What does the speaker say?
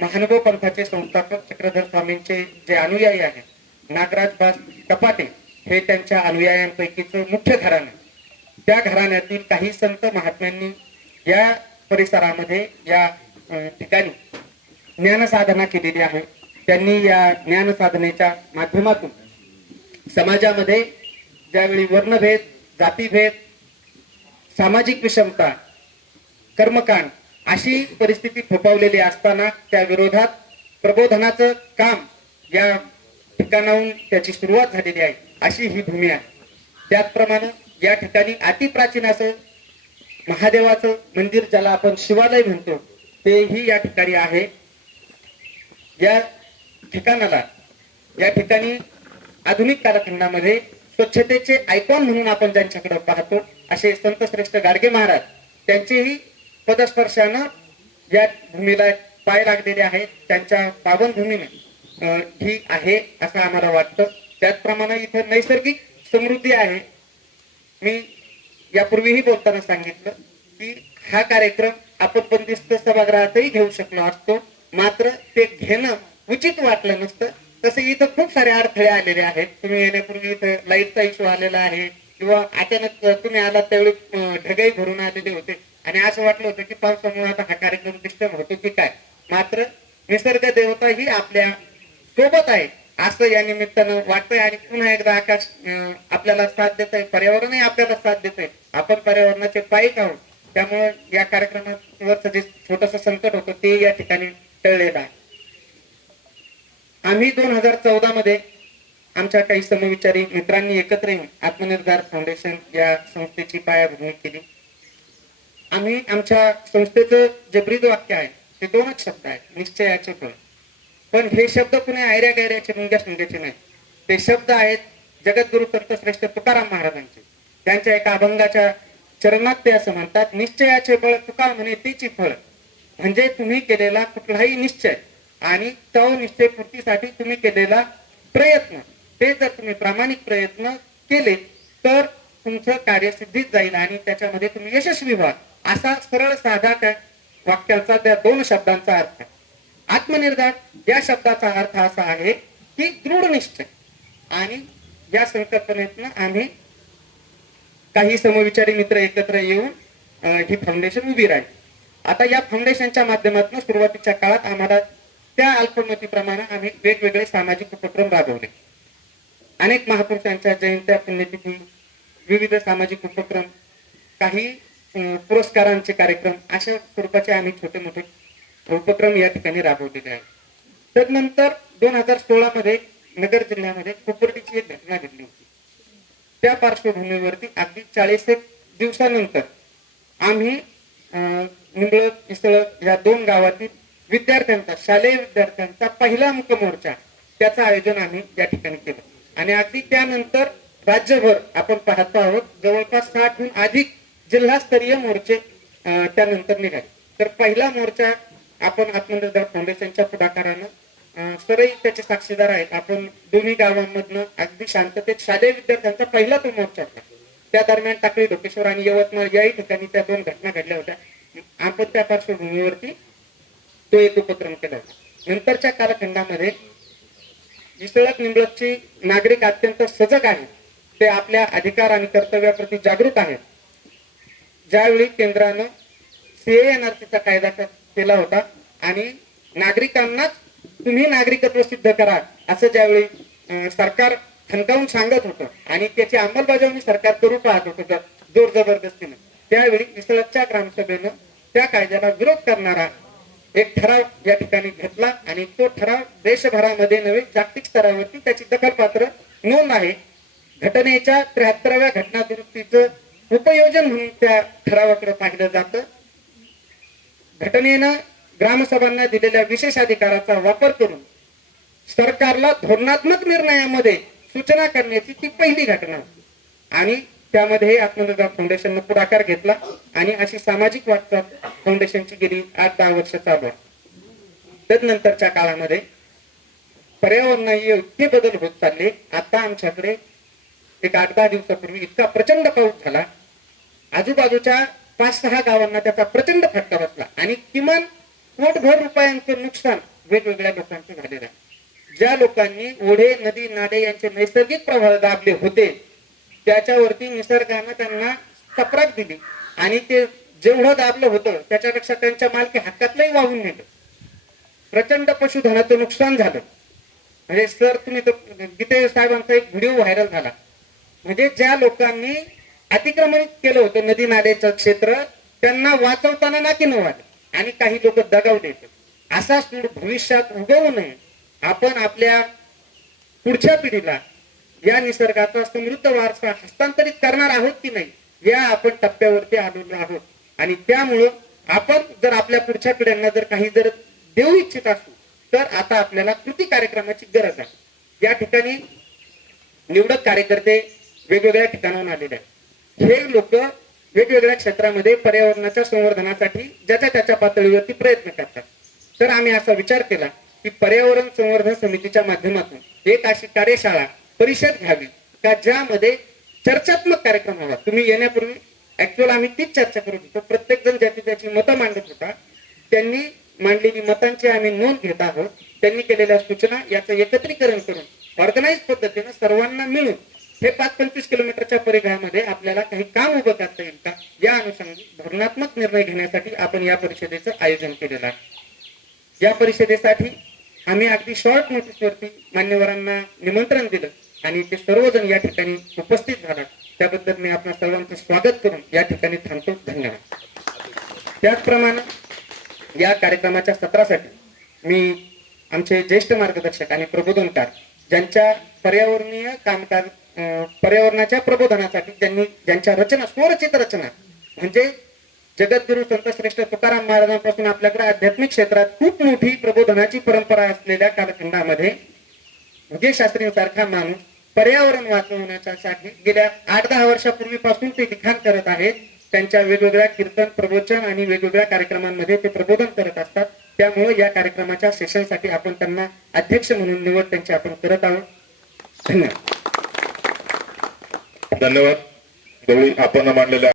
महानुभव पंथाचे संस्थापक चक्रधर स्वामींचे जे अनुयायी आहेत नागराज बास कपाटे हे त्यांच्या अनुयायांपैकीच मुख्य घराणं त्या घराण्यातील काही संत महात्म्यांनी या परिसरामध्ये या ठिकाणी ज्ञानसाधना केलेली आहे. त्यांनी या ज्ञानसाधनेच्या माध्यमातून समाजामध्ये ज्यावेळी वर्णभेद जातीभेद सामाजिक विषमता कर्मकांड अशी परिस्थिती फोपावलेली असताना त्या विरोधात प्रबोधनाचं काम या ठिकाणाहून त्याची सुरुवात झालेली आहे. अशी ही भूमी आहे. त्याचप्रमाणे या ठिकाणी अतिप्राचीन असं महादेवाचं मंदिर ज्याला आपण शिवालय म्हणतो तेही या ठिकाणी आहे. या ठिकाणाला या ठिकाणी आधुनिक कालखंडामध्ये स्वच्छतेचे आयकॉन म्हणून आपण ज्यांच्याकडे पाहतो असे संत श्रेष्ठ गाडगे महाराज त्यांचेही पदस्पर्शानं या भूमीला पाय लागलेले आहेत त्यांच्या पावनभूमीने भूमीने ही आहे असं आम्हाला वाटतं. त्याचप्रमाणे इथं नैसर्गिक समृद्धी आहे. मी यापूर्वीही बोलताना सांगितलं की हा कार्यक्रम आपण बंदिस्त सभागृहातही घेऊ शकलो असतो. मात्र ते घेणं उचित वाटलं नसतं. तसे इथं खूप सारे अडथळे आलेले आहेत. तुम्ही येण्यापूर्वी इथं लाईटचा इश्यू आलेला आहे. किंवा अचानक तुम्ही आलात त्यावेळी ढगाई भरून आलेले होते. आणि असं वाटलं होतं की पावसामुळे आता हा कार्यक्रम डिस्टर्ब होतो की काय? मात्र निसर्ग देवता ही आपल्यासोबत आहे असं या निमित्तानं वाटतंय. आणि पुन्हा एकदा आकाश आपल्याला साथ देत आहे पर्यावरणही आपल्याला साथ देत आहे आपण पर्यावरणाचे पायिक आहोत. त्यामुळे या कार्यक्रमावरचं जे छोटस संकट होतं ते या ठिकाणी टळलेलं आहे. आम्ही दोन हजार चौदा मध्ये आमच्या काही समविचारी मित्रांनी एकत्र येऊन आत्मनिर्धार फाउंडेशन या संस्थेची पायाभरणी केली. आम्ही आमच्या संस्थेचं जे ब्रीद वाक्य आहे ते दोनच शब्द आहेत निश्चयाचे फळ. पण हे शब्द कुणी आयऱ्या गैऱ्याचे मुंग्या सुंग्याचे नाही. ते शब्द आहेत जगद्गुरु संतश्रेष्ठ तुकाराम महाराजांचे. त्यांच्या एका अभंगाच्या चरणात ते असं म्हणतात निश्चयाचे बळ तुका म्हणे तेची फळ. म्हणजे तुम्ही केलेला कुठलाही निश्चय आणि तो निश्चय पूर्तीसाठी तुम्ही केलेला प्रयत्न. ते जर तुम्ही प्रामाणिक प्रयत्न केले तर तुमचं कार्य सिद्धीत जाईल आणि त्याच्यामध्ये तुम्ही यशस्वी व्हाल. असा सरळ साधा त्या वाक्याचा त्या दोन शब्दांचा अर्थ. आत्मनिर्धार या शब्दाचा अर्थ असा आहे की दृढ निश्चय. आणि या संकल्पनेतनं आम्ही काही समविचारी मित्र एकत्र येऊन ही फाउंडेशन उभी राहील. आता या फाउंडेशनच्या माध्यमातून सुरुवातीच्या काळात आम्हाला त्या अल्पमतीप्रमाणे आम्ही वेगवेगळे सामाजिक उपक्रम राबवले. अनेक महापुरुषांच्या जयंत्या पुण्यतिथी विविध सामाजिक उपक्रम काही पुरस्कारांचे कार्यक्रम अशा स्वरूपाचे आम्ही छोटे मोठे उपक्रम या ठिकाणी राबवलेले आहेत. त्यानंतर दोन हजार सोळा मध्ये नगर जिल्ह्यामध्ये कोपर्डीची एक घटना घडली होती. त्या पार्श्वभूमीवरती अगदी चाळीस एक दिवसानंतर आम्ही अं, निंबळक इसळक या दोन गावातील विद्यार्थ्यांचा शालेय विद्यार्थ्यांचा पहिला मुकमोर्चा त्याचं आयोजन आम्ही या ठिकाणी केलं. आणि अगदी त्यानंतर राज्यभर आपण पाहतो आहोत जवळपास साठहून अधिक जिल्हास्तरीय मोर्चे त्यानंतर निघाले. तर पहिला मोर्चा आपण आत्मनिर्भर फाउंडेशनच्या पुढाकारानं अं, सरही त्याचे साक्षीदार आहेत. आपण दोन्ही गावांमधनं अगदी शांततेत शालेय विद्यार्थ्यांचा पहिला तो मोर्चा होता. त्या दरम्यान टाकळी डोकेश्वर आणि यवतमाळ याही ठिकाणी त्या दोन घटना घडल्या होत्या. आपण त्या पार्श्वभूमीवरती तो एक उपक्रम केला होता. नंतरच्या कालखंडामध्ये विसळक निंबळकची नागरिक अत्यंत सजग आहेत ते आपल्या अधिकार आणि कर्तव्याप्रती जागरूक आहेत. ज्यावेळी केंद्रानं सीएनआरसीचा कायदा केला होता आणि नागरिकांनाच तुम्ही नागरिकत्व सिद्ध करा असं ज्यावेळी सरकार खणकावून सांगत होतं आणि त्याची अंमलबजावणी सरकार करू पाहत होतं जोर जबरदस्तीनं त्यावेळी विसळकच्या ग्रामसभेनं त्या कायद्याला विरोध करणारा एक ठराव या ठिकाणी घेतला आणि तो ठराव देशभरामध्ये नव्हे जागतिक स्तरावरती त्याची दखलपात्र नोंद आहे. घटनेच्या त्र्याहत्तराव्या घटना दुरुस्तीचं उपयोजन म्हणून त्या ठरावाकडे पाहिलं जात. घटनेनं ग्रामसभांना दिलेल्या विशेष अधिकाराचा वापर करून सरकारला धोरणात्मक निर्णयामध्ये सूचना करण्याची ती पहिली घटना. होती आणि त्यामध्ये आत्मनिर्भर फाउंडेशननं पुढाकार घेतला आणि अशी सामाजिक वाटचाल फाउंडेशनची गेली आठ दहा वर्ष चालू आहे. तदनंतरच्या काळामध्ये पर्यावरणाय इतके बदल होत चालले. आता आमच्याकडे एक आठ दहा दिवसापूर्वी इतका प्रचंड पाऊस झाला आजूबाजूच्या पाच सहा गावांना त्याचा प्रचंड फटका बसला. आणि किमान कोटभर रुपयांचं नुकसान वेगवेगळ्या लोकांचं झालेलं आहे. ज्या लोकांनी ओढे नदी नाले यांचे नैसर्गिक प्रवाह दाबले होते त्याच्यावरती निसर्गानं त्यांना चपराक दिली. आणि ते जेवढं दाबलं होतं त्याच्यापेक्षा त्यांच्या मालकी हक्कातलंही वाहून नेलं. प्रचंड पशुधनाचं नुकसान झालं. म्हणजे सर तुम्ही तो गीते साहेबांचा एक व्हिडिओ व्हायरल झाला. म्हणजे ज्या लोकांनी अतिक्रमण केलं होतं नदी नाल्याचं क्षेत्र. त्यांना वाचवताना नाकी न आणि काही लोक दगावले असा सूर भविष्यात उगवू नये. आपण आपल्या पुढच्या पिढीला या निसर्गाचा समृद्ध वारसा हस्तांतरित करणार आहोत की नाही या आपण टप्प्यावरती आलेलो आहोत. आणि त्यामुळं आपण जर आपल्या पुढच्या पिढ्यांना जर काही जर देऊ इच्छित असू तर आता आपल्याला कृती कार्यक्रमाची गरज आहे. या ठिकाणी निवडक कार्यकर्ते वेगवेगळ्या ठिकाणाहून आलेले आहेत. हे लोक वेगवेगळ्या क्षेत्रामध्ये पर्यावरणाच्या संवर्धनासाठी ज्याच्या त्याच्या पातळीवरती प्रयत्न करतात. तर आम्ही असा विचार केला की पर्यावरण संवर्धन समितीच्या माध्यमातून एक अशी कार्यशाळा परिषद घ्यावी. का ज्यामध्ये चर्चात्मक कार्यक्रम हवा. तुम्ही येण्यापूर्वी ऍक्च्युअल आम्ही तीच चर्चा करत होतो. प्रत्येक जण ज्याची त्याची मतं मांडत होता त्यांनी मांडलेली मतांची आम्ही नोंद घेत आहोत. त्यांनी केलेल्या सूचना याचं एकत्रीकरण करून ऑर्गनाईज पद्धतीनं सर्वांना मिळून हे पाच पंचवीस किलोमीटरच्या परिघामध्ये आपल्याला काही काम उभं करता येईल का? या अनुषंगाने धोरणात्मक निर्णय घेण्यासाठी आपण या परिषदेचं आयोजन केलेलं आहे. या परिषदेसाठी आम्ही अगदी शॉर्ट नोटीसवरती मान्यवरांना निमंत्रण दिलं आणि ते सर्वजण या ठिकाणी उपस्थित झाला. त्याबद्दल मी आपल्या सर्वांचं स्वागत करून या ठिकाणी थांबतो. धन्यवाद. त्याचप्रमाणे या कार्यक्रमाच्या सत्रासाठी मी आमचे ज्येष्ठ मार्गदर्शक आणि प्रबोधनकार ज्यांच्या पर्यावरणीय कामकाज पर्यावरणाच्या प्रबोधनासाठी ज्यांनी ज्यांच्या रचना स्वरचित रचना म्हणजे जगद्गुरु संतश्रेष्ठ तुकाराम महाराजांपासून आपल्याकडे आध्यात्मिक क्षेत्रात खूप मोठी प्रबोधनाची परंपरा असलेल्या कालखंडामध्ये उदय शास्त्रींसारखा माणूस पर्यावरण वाचवण्याच्यासाठी गेल्या आठ दहा वर्षापूर्वीपासून ते लिखाण करत आहेत त्यांच्या वेगवेगळ्या कीर्तन प्रवचन आणि वेगवेगळ्या कार्यक्रमांमध्ये ते प्रबोधन करत असतात. त्यामुळे या कार्यक्रमाच्या सेशनसाठी आपण त्यांना अध्यक्ष म्हणून निवड त्यांची आपण करत आहोत. धन्यवाद. धन्यवाद. गवळी आपण मांडलेल्या